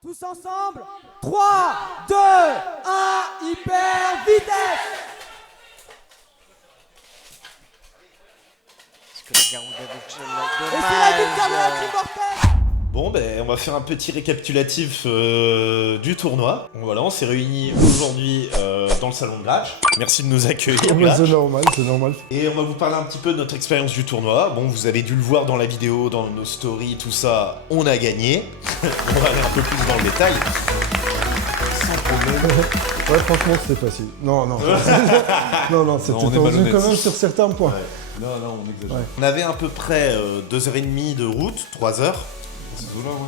Tous ensemble, 3, 2, 1, hyper vitesse. Et c'est la victoire de la Team Mortel. Bon, ben, on va faire un petit récapitulatif du tournoi. Voilà, on s'est réunis aujourd'hui dans le salon de Gratch. Merci de nous accueillir, Gratch. C'est normal, c'est normal. Et on va vous parler un petit peu de notre expérience du tournoi. Bon, vous avez dû le voir dans la vidéo, dans nos stories, tout ça. On a gagné. On va aller un peu plus dans le détail. Sans problème. Ouais, franchement, c'était facile. Non, c'était tendu quand même sur certains points. Ouais. Non, on exagère. Ouais. On avait à peu près 2h30 de route, 3 heures.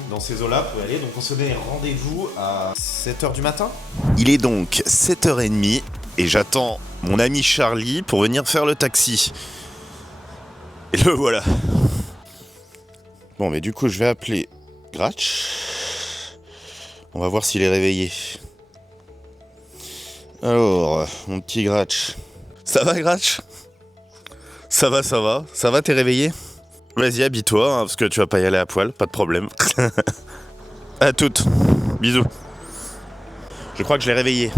Dans ces eaux-là, pour y aller. Donc on se donne rendez-vous à 7h du matin. Il est donc 7h30 et j'attends mon ami Charlie pour venir faire le taxi. Et le voilà. Bon, mais du coup, je vais appeler Gratch. On va voir s'il est réveillé. Alors, mon petit Gratch. Ça va, Gratch ? Ça va. Ça va, t'es réveillé ? Vas-y, habille-toi, hein, parce que tu vas pas y aller à poil, pas de problème. À toutes. Bisous. Je crois que je l'ai réveillé.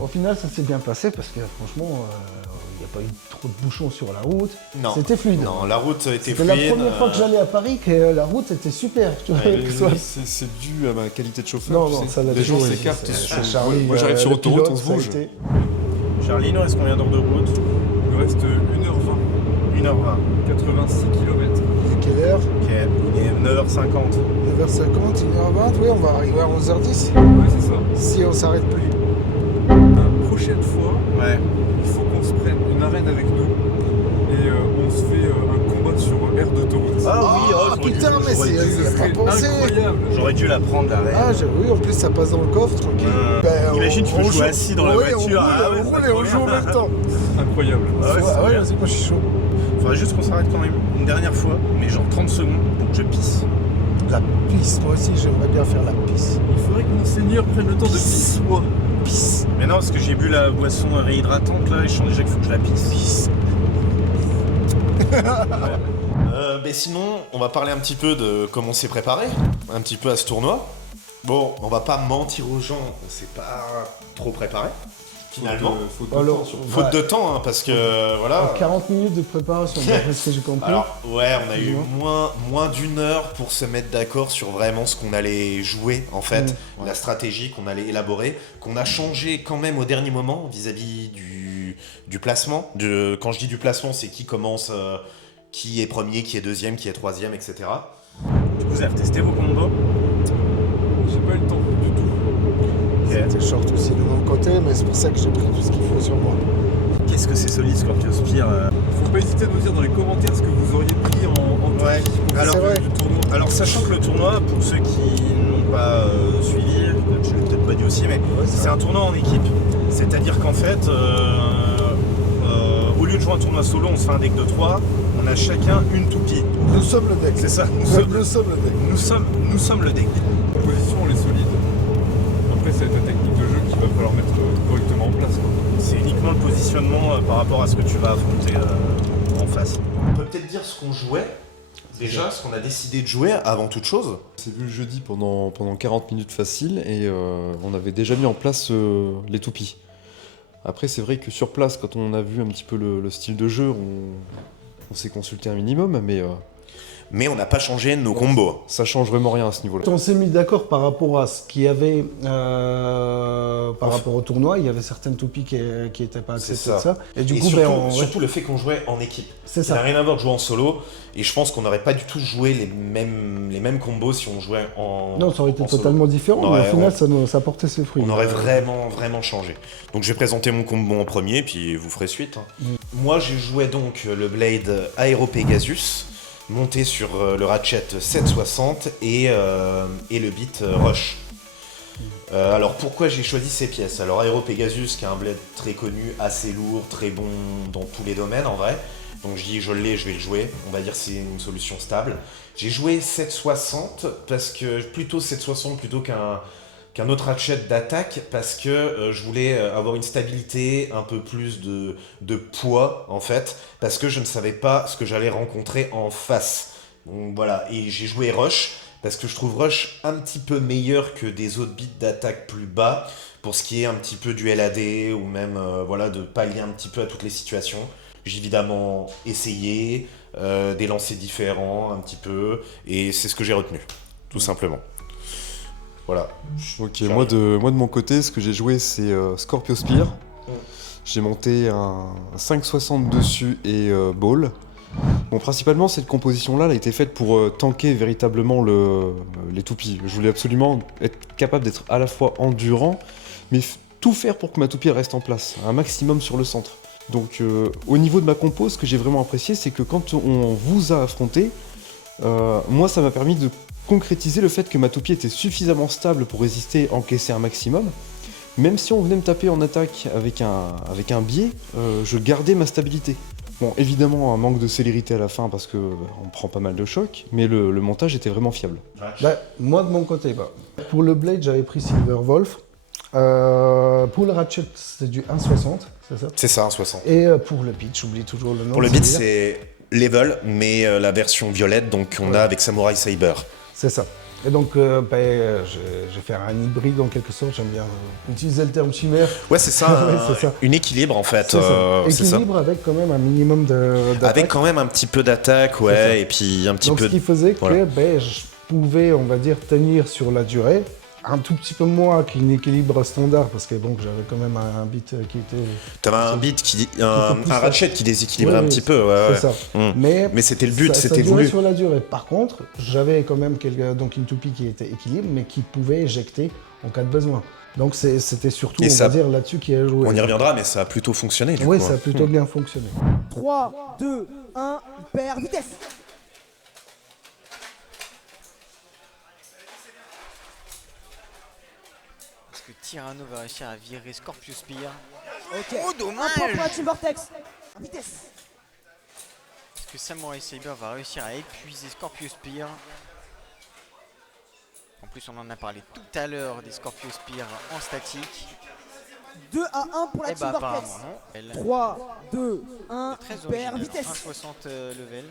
Au final, ça s'est bien passé parce que franchement, il n'y a pas eu trop de bouchons sur la route. Non. C'était fluide. Non, la route était C'était fluide. la première fois que j'allais à Paris que la route était super. Tu vois, que ce soit- C'est dû à ma qualité de chauffeur. Non, tu sais. ça l'a Les gens toujours été. s'écartent C'est- sur... Charlie, Moi j'arrive sur le autoroute, pilote, on se ça a bouge. été- Charlie, il nous reste combien d'heures de route? Il nous reste 1h20, 1h20. 86 km. Quelle heure Ok, il est 9h50. 9h50, 1h20, oui, on va arriver à 11h10 Ouais, c'est ça. si on s'arrête plus. La prochaine fois, Ouais. il faut qu'on se prenne une arène avec nous et on se fait un combat sur aire d'autoroute. Ah, putain, mais c'est Ce il a serait pas pensé. incroyable. J'aurais dû la prendre, la reine. Ah, oui, en plus ça passe dans le coffre, tranquille. Imagine, tu peux jouer joue- assis dans la Ouais, voiture. Ah ouais, on c'est roule et on joue en même temps. Incroyable. Ah ouais, c'est Ouais, bien. vas-y, moi je suis chaud. Faudrait juste qu'on s'arrête quand même une dernière fois, mais genre 30 secondes pour que je pisse. La pisse, moi aussi j'aimerais bien faire la pisse. Il faudrait que Monseigneur prenne le temps de pissoir. Pisse. Mais non, parce que j'ai bu la boisson réhydratante là et je sens déjà qu'il faut que je la pisse. Mais sinon, on va parler un petit peu de comment on s'est préparé, un petit peu à ce tournoi. Bon, on va pas mentir aux gens, on s'est pas trop préparé, finalement. Faute de Alors, temps, surtout. Faute de temps, hein, parce que voilà. 40 minutes de préparation, d'après ce que j'ai compris. Alors, ouais, on a eu Dis-moi. moins d'une heure pour se mettre d'accord sur vraiment ce qu'on allait jouer, en fait, Mm. la stratégie qu'on allait élaborer, qu'on a changé quand même au dernier moment vis-à-vis du placement. Quand je dis du placement, c'est qui commence, qui est premier, qui est deuxième, qui est troisième, etc. Du coup, vous avez testé vos combos? J'ai pas eu le temps du tout. C'était short aussi de mon côté, mais c'est pour ça que j'ai pris tout ce qu'il faut sur moi. Qu'est-ce que c'est solide, Scorpio Spear Faut pas hésiter à nous dire dans les commentaires ce que vous auriez pris en Ouais. Turquie pour Alors, faire c'est vrai. du tournoi. Alors, sachant que le tournoi, pour ceux qui n'ont pas suivi, je l'ai peut-être pas dit aussi, mais c'est un tournoi en équipe. C'est-à-dire qu'en fait, au lieu de jouer un tournoi solo, on se fait un deck de 3, on a chacun une toupie. Nous sommes le deck. C'est ça, Nous sommes le deck. nous sommes le deck. La position, elle est solide. Après, c'est ta technique de jeu qu'il va falloir mettre correctement en place, quoi. C'est uniquement le positionnement par rapport à ce que tu vas affronter en face. On peut peut-être dire ce qu'on jouait, déjà, ce qu'on a décidé de jouer avant toute chose. C'est vu le jeudi pendant 40 minutes facile et on avait déjà mis en place les toupies. Après, c'est vrai que sur place, quand on a vu un petit peu le style de jeu, on s'est consulté un minimum, Mais on n'a pas changé nos combos. ça change vraiment rien à ce niveau-là. On s'est mis d'accord par rapport à ce qu'il y avait par rapport au tournoi. Il y avait certaines toupies qui n'étaient pas acceptées C'est de ça. ça. Et du Et coup, surtout, surtout le fait qu'on jouait en équipe. c'est Ça n'a ça. rien à voir de jouer en solo. Et je pense qu'on n'aurait pas du tout joué les mêmes combos si on jouait en Non, ça aurait été en solo. totalement différent, On mais aurait- au final, ça portait ses fruits. On aurait vraiment changé. Donc je vais présenter mon combo en premier, puis vous ferez suite. Hein. Moi, j'ai joué donc le Blade Aero Pegasus, monté sur le Ratchet 760 et le Beat Rush. Alors pourquoi j'ai choisi ces pièces? Alors Aero Pegasus, qui est un blade très connu, assez lourd, très bon dans tous les domaines en vrai, Donc je dis je l'ai, je vais le jouer. On va dire que c'est une solution stable. J'ai joué 760 parce que plutôt 760 plutôt qu'un autre hatchet d'attaque parce que je voulais avoir une stabilité, un peu plus de poids en fait, parce que je ne savais pas ce que j'allais rencontrer en face. Donc voilà, et j'ai joué Rush parce que je trouve Rush un petit peu meilleur que des autres bits d'attaque plus bas pour ce qui est un petit peu du LAD ou même voilà, de pallier un petit peu à toutes les situations. J'ai évidemment essayé des lancers différents un petit peu et c'est ce que j'ai retenu, tout simplement. Voilà. Ok, moi de mon côté, ce que j'ai joué, c'est Scorpio Spear. J'ai monté un 560 dessus et Ball. Bon, principalement, cette composition-là elle a été faite pour tanker véritablement les toupies. Je voulais absolument être capable d'être à la fois endurant, mais tout faire pour que ma toupie reste en place, un maximum sur le centre. Donc, au niveau de ma compo, ce que j'ai vraiment apprécié, c'est que quand on vous a affronté, moi, ça m'a permis de concrétiser le fait que ma toupie était suffisamment stable pour résister, encaisser un maximum. Même si on venait me taper en attaque avec un biais, je gardais ma stabilité. Bon, évidemment, un manque de célérité à la fin parce que on prend pas mal de chocs, mais le montage était vraiment fiable. Bah, moi, de mon côté, pour le Blade, j'avais pris Silverwolf. Pour le Ratchet, c'est du 1,60, c'est ça? C'est ça, un 60. Et pour le beat, j'oublie toujours le nom. Pour le beat, c'est Level, mais la version violette, donc on a avec Samurai Saber. C'est ça. Et donc, je vais faire un hybride en quelque sorte. J'aime bien utiliser le terme chimère. Ouais, c'est ça, Ouais, c'est ça. une équilibre en fait. C'est ça. C'est ça. Équilibre avec quand même un minimum d'attaque. Avec quand même un petit peu d'attaque, C'est ça. ouais, et puis un petit donc, peu ce qui faisait que voilà. je pouvais, on va dire, tenir sur la durée. Un tout petit peu moins qu'un équilibre standard, parce que bon, j'avais quand même un beat qui était... T'avais un beat un peu plus ratchet qui déséquilibrait Oui, un oui, petit peu, ouais. C'est ça. Mais c'était le but, ça c'était durait voulu. sur la durée. Par contre, j'avais quand même donc une toupie qui était équilibre, mais qui pouvait éjecter en cas de besoin. Donc c'était surtout, Et on ça- va dire, là-dessus qui a joué. On y reviendra, mais ça a plutôt fonctionné du Oui, coup. ça a plutôt bien fonctionné. 3, 2, 1, hyper vitesse. Est-ce que Tyranno va réussir à virer Scorpio Spear? Ok. Oh, Un dommage! point pour la Team Vortex. Vitesse. Est-ce que Samurai Saber va réussir à épuiser Scorpio Spear? En plus, on en a parlé tout à l'heure des Scorpio Spear en statique. 2 à 1 pour la Eh Team bah, Vortex. apparemment, non. Elle 3, 2, 1, est très hyper originale. vitesse. 1,60 level.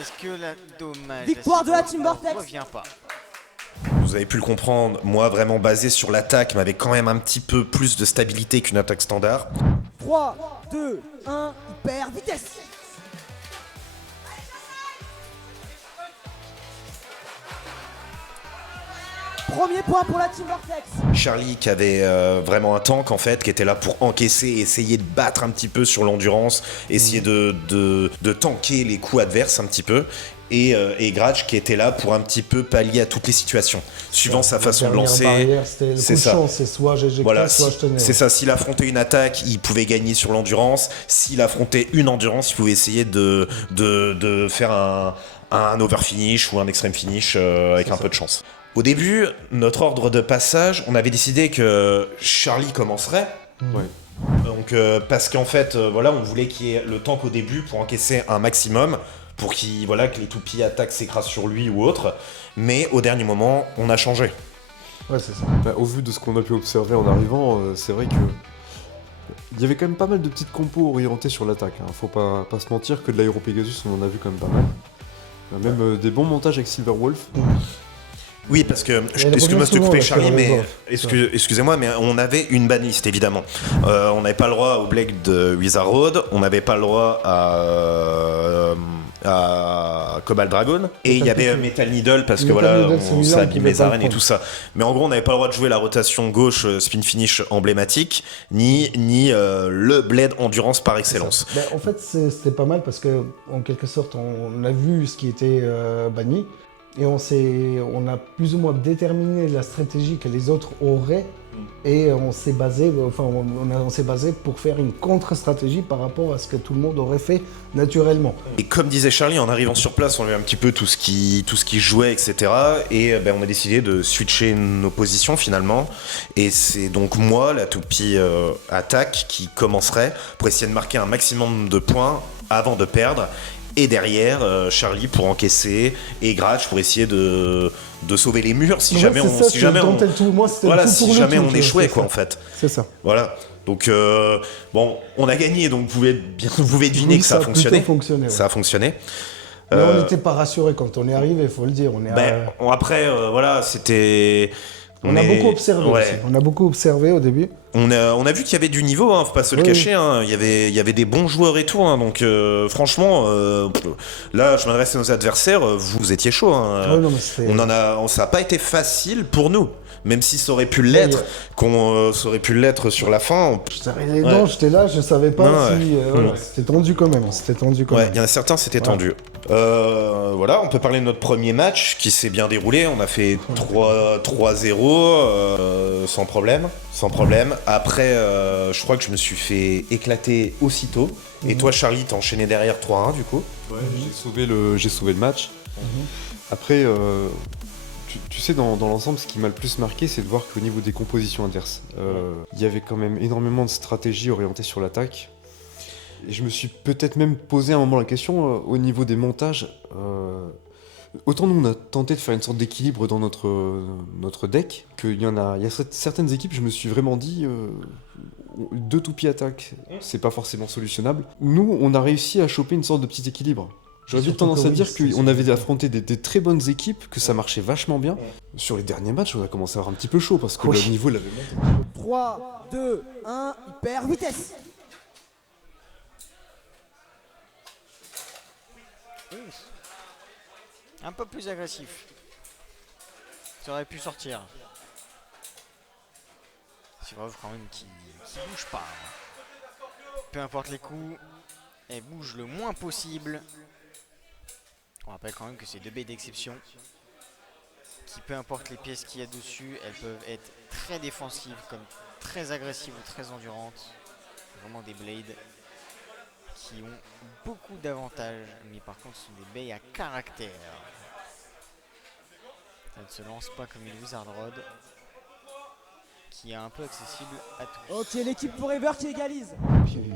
Est-ce que la dommage. Victoire de la Team ne Vortex. revient pas. Vous avez pu le comprendre, moi vraiment basé sur l'attaque, mais avec quand même un petit peu plus de stabilité qu'une attaque standard. 3, 2, 1, hyper vitesse. Premier point pour la Team Vortex. Charlie qui avait vraiment un tank en fait, qui était là pour encaisser, essayer de battre un petit peu sur l'endurance, essayer de tanker les coups adverses un petit peu. Et Gratch qui était là pour un petit peu pallier à toutes les situations, suivant sa façon de lancer. C'était le c'est coup de ça. chance, c'est soit j'éjectais, Voilà, soit je tenais. c'est ça. S'il affrontait une attaque, il pouvait gagner sur l'endurance. S'il affrontait une endurance, il pouvait essayer de faire un overfinish ou un extreme finish avec un peu de chance. Au début, notre ordre de passage, on avait décidé que Charlie commencerait. Ouais. Donc, parce qu'en fait, voilà, on voulait qu'il y ait le tank au début pour encaisser un maximum, pour que les toupies attaquent, s'écrasent sur lui ou autre. Mais au dernier moment, on a changé. Ouais, c'est ça. Bah, au vu de ce qu'on a pu observer en arrivant, c'est vrai que il y avait quand même pas mal de petites compos orientées sur l'attaque. Hein. Faut pas se mentir que de l'Aéro Pegasus, on en a vu quand même pas mal. Il y a même des bons montages avec Silverwolf. Oui, parce que, il revient excuse-moi de te souvent, couper là, Charlie, sur les mais offs. excusez-moi, mais on avait une banliste évidemment. On n'avait pas le droit au Blade de Wizard Road, on n'avait pas le droit à Cobalt Dragon, et il y avait Metal Needle parce que Metal voilà, Needle, on celui-là, on s'abîme pouvait les pas le arènes et prendre. tout ça. Mais en gros, on n'avait pas le droit de jouer la rotation gauche spin finish emblématique, ni le Blade endurance par excellence. Ben, en fait, c'était pas mal parce que, en quelque sorte, on a vu ce qui était banni et on a plus ou moins déterminé la stratégie que les autres auraient Et on s'est basé, on s'est basé pour faire une contre-stratégie par rapport à ce que tout le monde aurait fait naturellement. Et comme disait Charlie, en arrivant sur place, on a vu un petit peu tout ce qui jouait, etc. Et on a décidé de switcher nos positions finalement. Et c'est donc moi, la toupie attaque, qui commencerait pour essayer de marquer un maximum de points avant de perdre. Et derrière, Charlie pour encaisser et Gratch pour essayer de sauver les murs si jamais on échouait quoi en fait. C'est ça. Voilà. Donc on a gagné, donc vous pouvez deviner que ça a fonctionné. Ça a fonctionné. Mais on n'était pas rassurés quand on est arrivé, faut le dire. Après c'était. On a beaucoup observé aussi. On a beaucoup observé au début. On a vu qu'il y avait du niveau, faut pas se le cacher. Il y avait des bons joueurs et tout. Donc franchement, là, je m'adresse à nos adversaires. Vous étiez chaud. Ça n'a pas été facile pour nous. Même si ça aurait pu l'être, ça aurait pu l'être sur la fin. Je savais les dents, j'étais là, je savais pas si. C'était tendu quand même. Il y en a certains, c'était tendu. On peut parler de notre premier match qui s'est bien déroulé. On a fait 3-0 sans problème. Après, je crois que je me suis fait éclater aussitôt. Et toi, Charlie, t'as enchaîné derrière 3-1 du coup. Ouais, j'ai sauvé le match. Après, tu sais, dans l'ensemble, ce qui m'a le plus marqué, c'est de voir qu'au niveau des compositions adverses, il y avait quand même énormément de stratégies orientées sur l'attaque. Et je me suis peut-être même posé à un moment la question, au niveau des montages, autant nous on a tenté de faire une sorte d'équilibre dans notre deck, qu'il y a certaines équipes, je me suis vraiment dit, 2 toupies attaques, c'est pas forcément solutionnable. Nous, on a réussi à choper une sorte de petit équilibre. J'aurais vite tendance à dire qu'on avait affronté des très bonnes équipes, que ça marchait vachement bien. Sur les derniers matchs, on a commencé à avoir un petit peu chaud parce que le niveau l'avait monté. 3, 2, 1, hyper vitesse. Un peu plus agressif. Ça aurait pu sortir. C'est vrai quand même qui bouge pas. Peu importe les coups, elle bouge le moins possible. On rappelle quand même que c'est 2 baies d'exception. Qui peu importe les pièces qu'il y a dessus, elles peuvent être très défensives comme très agressives ou très endurantes. Vraiment des blades qui ont beaucoup d'avantages, mais par contre ce sont des baies à caractère. Ça ne se lance pas comme une Wizard Rod, qui est un peu accessible à tous. Ok, l'équipe Forever qui égalise.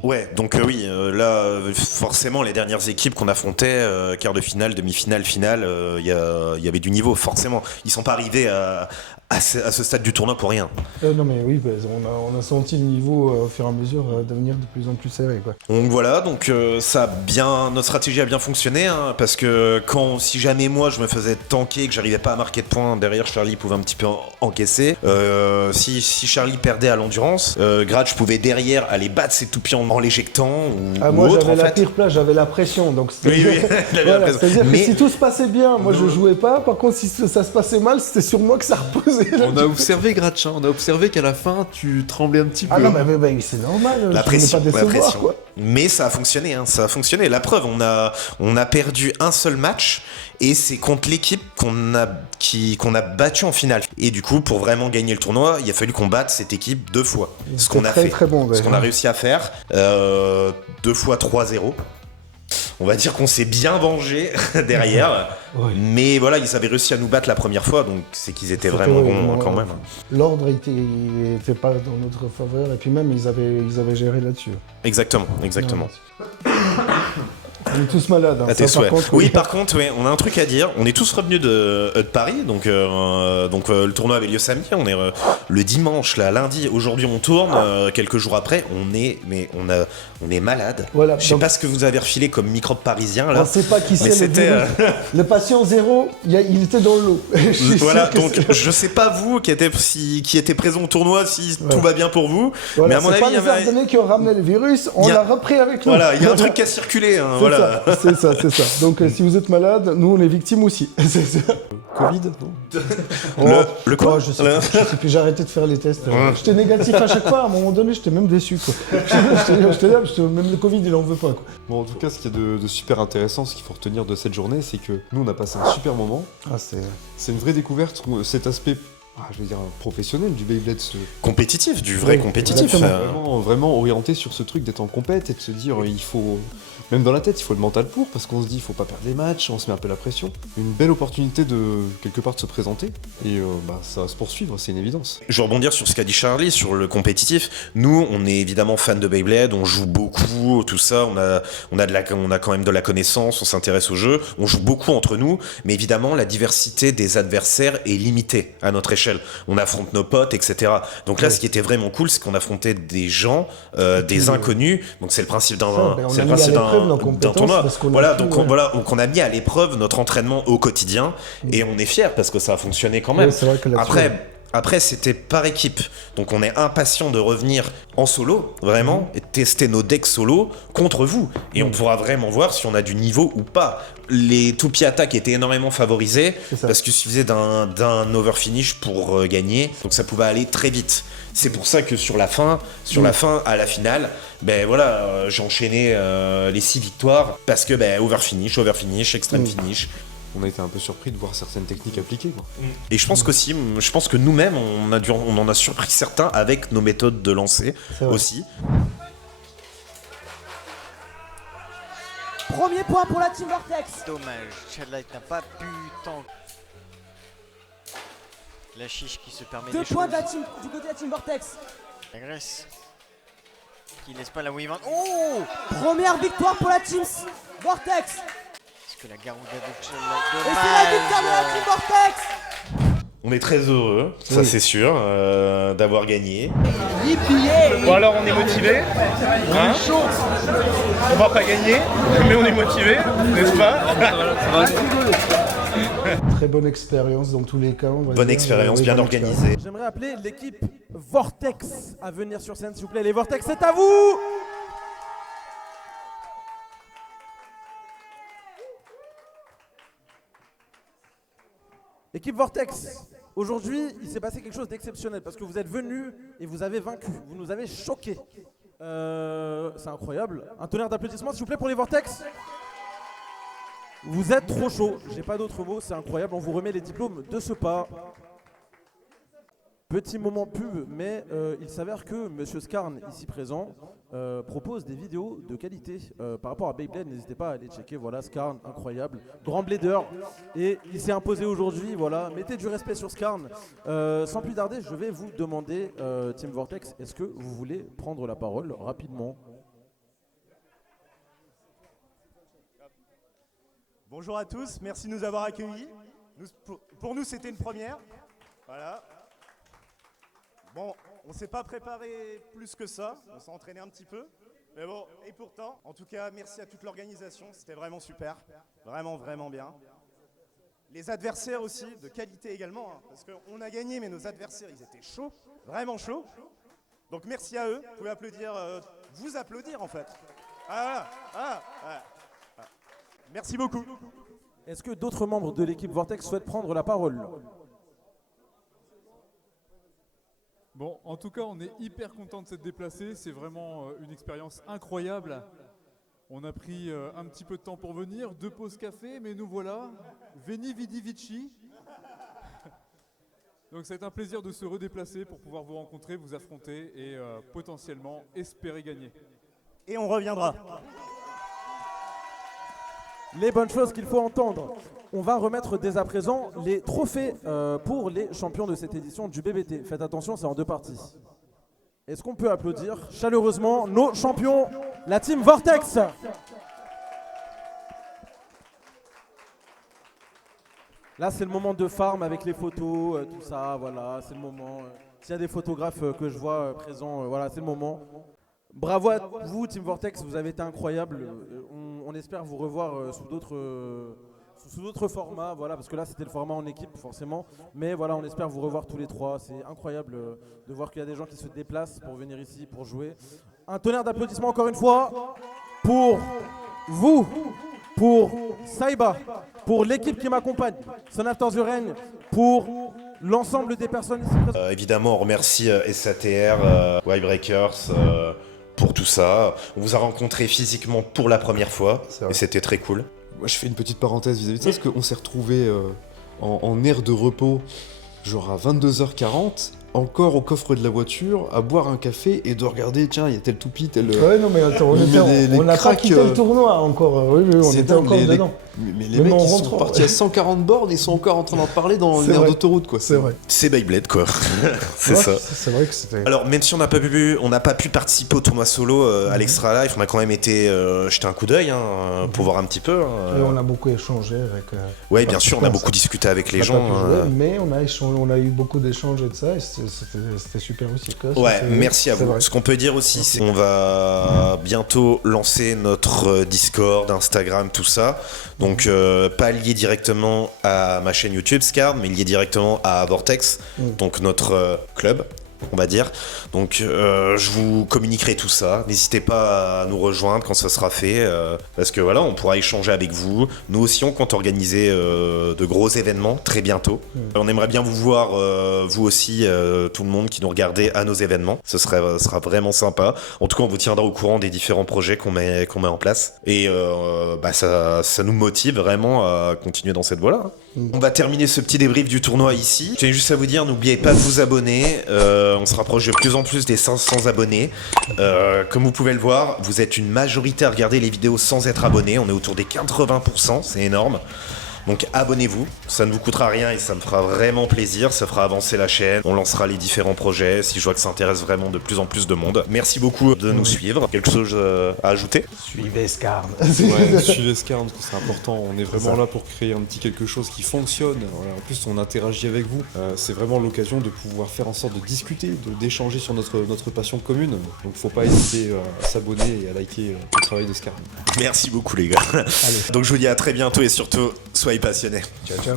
Ouais, donc là, forcément, les dernières équipes qu'on affrontait, quart de finale, demi-finale, finale, il y avait du niveau, forcément. Ils sont pas arrivés à ce stade du tournoi pour rien. Non mais oui, on a senti le niveau au fur et à mesure devenir de plus en plus serré, quoi. Donc voilà, notre stratégie a bien fonctionné, parce que si jamais moi je me faisais tanker et que j'arrivais pas à marquer de points, derrière Charlie pouvait un petit peu encaisser. Si Charlie perdait à l'endurance, Gratch pouvait derrière aller battre ses toupies en l'éjectant moi j'avais la pire place, j'avais la pression, donc c'est-à-dire que si tout se passait bien, moi je jouais pas, par contre si ça se passait mal, c'était sur moi que ça reposait. On a observé Gratch, on a observé qu'à la fin tu tremblais un petit peu. Ah non mais c'est normal, la pression, pas décevoir, quoi. Mais ça a fonctionné, ça a fonctionné. La preuve, on a perdu un seul match et c'est contre l'équipe qu'on a battu en finale. Et du coup, pour vraiment gagner le tournoi, il a fallu qu'on batte cette équipe 2 fois. Ce qu'on a fait, ce qu'on a réussi à faire, 2 fois 3-0. On va dire qu'on s'est bien vengé derrière, mais voilà, ils avaient réussi à nous battre la première fois, donc c'est qu'ils étaient vraiment bons quand même. L'ordre était pas dans notre faveur, et puis même ils avaient géré là-dessus. Exactement. On est tous malades. Par contre, on a un truc à dire. On est tous revenus de Paris, donc le tournoi avait lieu samedi. On est le dimanche, lundi. Aujourd'hui, on tourne. Quelques jours après, on est malade. Voilà, je sais pas ce que vous avez refilé comme microbe parisien là. On sait pas qui c'est. Le patient 0, il était dans l'eau. Voilà, donc je sais pas vous qui était présent au tournoi si tout va bien pour vous. Voilà, mais à mon avis, il y a pas les Ardennais qui ont ramené le virus. On l'a repris avec nous. Voilà, il y a un truc qui a circulé. Voilà. C'est ça. Donc si vous êtes malade, nous on est victimes aussi. C'est ça. Covid, non le quoi je sais plus, j'ai arrêté de faire les tests. J'étais négatif à chaque fois, à un moment donné j'étais même déçu, quoi. J'étais là, même le Covid il en veut pas, quoi. Bon, en tout cas, ce qu'il y a de super intéressant, ce qu'il faut retenir de cette journée, c'est que nous on a passé un super moment. C'est une vraie découverte, cet aspect je vais dire, professionnel du Beyblade. Compétitif, du vrai compétitif. Vraiment orienté sur ce truc d'être en compète et de se dire, il faut... Même dans la tête, il faut le mental pour, parce qu'on se dit, il faut pas perdre les matchs, on se met un peu la pression. Une belle opportunité de, quelque part, de se présenter, et ça va se poursuivre, c'est une évidence. Je veux rebondir sur ce qu'a dit Charlie, sur le compétitif. Nous, on est évidemment fans de Beyblade, on joue beaucoup, tout ça, on a quand même de la connaissance, on s'intéresse au jeu, on joue beaucoup entre nous, mais évidemment, la diversité des adversaires est limitée à notre échelle. On affronte nos potes, etc. Donc là, ce qui était vraiment cool, c'est qu'on affrontait des gens, des inconnus, donc c'est le principe d'un tournoi. Voilà, donc on a mis à l'épreuve notre entraînement au quotidien et on est fiers parce que ça a fonctionné quand même. Après, c'était par équipe, donc on est impatient de revenir en solo, vraiment, et tester nos decks solo contre vous. Et on pourra vraiment voir si on a du niveau ou pas. Les two-pied attaques étaient énormément favorisés parce qu'il suffisait d'un overfinish pour gagner, donc ça pouvait aller très vite. C'est pour ça que sur la fin, à la finale, j'ai enchaîné les 6 victoires parce que overfinish, extreme finish. On a été un peu surpris de voir certaines techniques appliquées, quoi. Et je pense que nous-mêmes, on en a surpris certains avec nos méthodes de lancer aussi. Premier point pour la Team Vortex. Dommage, Chadlight n'a pas pu tant. La chiche qui se permet 2 des points choses. du côté de la Team Vortex. La Grèce qui laisse pas la Weavant. Oh, Première victoire pour la Team Vortex. est-ce que la Garuda de Chadlight. Et c'est la victoire de la Team Vortex. On est très heureux, ça c'est sûr, d'avoir gagné. Bon alors on est motivé, hein, on va pas gagner, mais on est motivé, n'est-ce pas? Très bonne expérience dans tous les cas. Bonne expérience, bien organisée. J'aimerais appeler l'équipe Vortex à venir sur scène, s'il vous plaît. Les Vortex, c'est à vous! Équipe Vortex, aujourd'hui, il s'est passé quelque chose d'exceptionnel parce que vous êtes venus et vous avez vaincu. Vous nous avez choqués. C'est incroyable. Un tonnerre d'applaudissements, s'il vous plaît, pour les Vortex. Vous êtes trop chaud. J'ai pas d'autres mots, c'est incroyable. On vous remet les diplômes de ce pas. Petit moment pub, mais il s'avère que Monsieur Skarn, ici présent, propose des vidéos de qualité par rapport à Beyblade. N'hésitez pas à aller checker. Voilà, Skarn, incroyable, grand blader, et il s'est imposé aujourd'hui. Voilà, mettez du respect sur Skarn. Sans plus tarder, je vais vous demander, Team Vortex, est-ce que vous voulez prendre la parole rapidement? Bonjour à tous, merci de nous avoir accueillis. Pour nous, c'était une première. Voilà. Bon, on s'est pas préparé plus que ça, on s'est entraîné un petit peu. Mais bon, et pourtant, en tout cas, merci à toute l'organisation, c'était vraiment super. Vraiment, vraiment bien. Les adversaires aussi, de qualité également, hein, parce qu'on a gagné, mais nos adversaires, ils étaient chauds, vraiment chauds. Donc merci à eux, vous pouvez applaudir, vous applaudir en fait. Merci beaucoup. Est-ce que d'autres membres de l'équipe Vortex souhaitent prendre la parole? Bon, en tout cas, on est hyper content de s'être déplacé. C'est vraiment une expérience incroyable. On a pris un petit peu de temps pour venir, 2 pauses café, mais nous voilà. Veni vidi vici. Donc ça va être un plaisir de se redéplacer pour pouvoir vous rencontrer, vous affronter et potentiellement espérer gagner. Et on reviendra. Les bonnes choses qu'il faut entendre. On va remettre dès à présent les trophées pour les champions de cette édition du BBT. Faites attention, c'est en 2 parties. Est-ce qu'on peut applaudir chaleureusement nos champions, la Team Vortex? Là, c'est le moment de farm avec les photos, tout ça, voilà, c'est le moment. S'il y a des photographes que je vois présents, voilà, c'est le moment. Bravo à vous, Team Vortex, vous avez été incroyable. On espère vous revoir sous d'autres formats, voilà, parce que là c'était le format en équipe forcément. Mais voilà, on espère vous revoir tous les 3. C'est incroyable de voir qu'il y a des gens qui se déplacent pour venir ici, pour jouer. Un tonnerre d'applaudissements encore une fois pour vous, pour Saiba, pour l'équipe qui m'accompagne, Son After the Rain, pour l'ensemble des personnes ici présentes. Évidemment, on remercie SATR, Wybreakers, pour tout ça. On vous a rencontré physiquement pour la première fois et c'était très cool. Moi, je fais une petite parenthèse vis-à-vis de ça, parce qu'on s'est retrouvés en aire de repos genre à 22h40, encore au coffre de la voiture, à boire un café et de regarder, tiens, il y a tel toupie, tel... Ouais, non, mais attends, on n'a pas quitté le tournoi encore. Oui, on était encore dedans. Mais les mecs, ils sont partis à 140 bornes, ils sont encore en train d'en parler dans l'aire d'autoroute, quoi. C'est vrai. C'est Beyblade, quoi. C'est ça. C'est vrai que c'était... Alors, même si on n'a pas pu participer au tournoi solo à l'Extra Life, on a quand même été jeter un coup d'œil pour voir un petit peu. Et on a beaucoup échangé avec... ouais, bien sûr, on a beaucoup discuté avec les gens. Jouer, mais on a eu beaucoup d'échanges et de ça, et c'était super aussi. Ouais, merci à vous. Ce qu'on peut dire aussi, c'est qu'on va bientôt lancer notre Discord, Instagram, tout ça. Donc pas lié directement à ma chaîne YouTube Scard, mais lié directement à Vortex, donc notre club, on va dire. Donc je vous communiquerai tout ça. N'hésitez pas à nous rejoindre quand ça sera fait, parce que voilà, on pourra échanger avec vous. Nous aussi, on compte organiser de gros événements très bientôt. On aimerait bien vous voir, vous aussi, tout le monde qui nous regardez à nos événements. Ce sera vraiment sympa. En tout cas, on vous tiendra au courant des différents projets qu'on met en place. Et ça nous motive vraiment à continuer dans cette voie-là. On va terminer ce petit débrief du tournoi ici. Je tenais juste à vous dire, n'oubliez pas de vous abonner. On se rapproche de plus en plus des 500 abonnés. Comme vous pouvez le voir, vous êtes une majorité à regarder les vidéos sans être abonné. On est autour des 80%, c'est énorme. Donc abonnez-vous, ça ne vous coûtera rien et ça me fera vraiment plaisir, ça fera avancer la chaîne, on lancera les différents projets si je vois que ça intéresse vraiment de plus en plus de monde. Merci beaucoup de nous suivre, quelque chose à ajouter? Suivez Scard. Ouais, suivez Scard, c'est important, on est vraiment là pour créer un petit quelque chose qui fonctionne. Voilà, en plus on interagit avec vous, c'est vraiment l'occasion de pouvoir faire en sorte de discuter, d'échanger sur notre passion commune. Donc faut pas hésiter à s'abonner et à liker le travail de Scard. Merci beaucoup les gars. Allez. Donc je vous dis à très bientôt et surtout soyez passionnés. Ciao, ciao.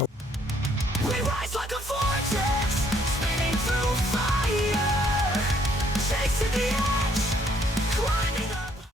We rise like a vortex, spinning through fire, chasing the edge,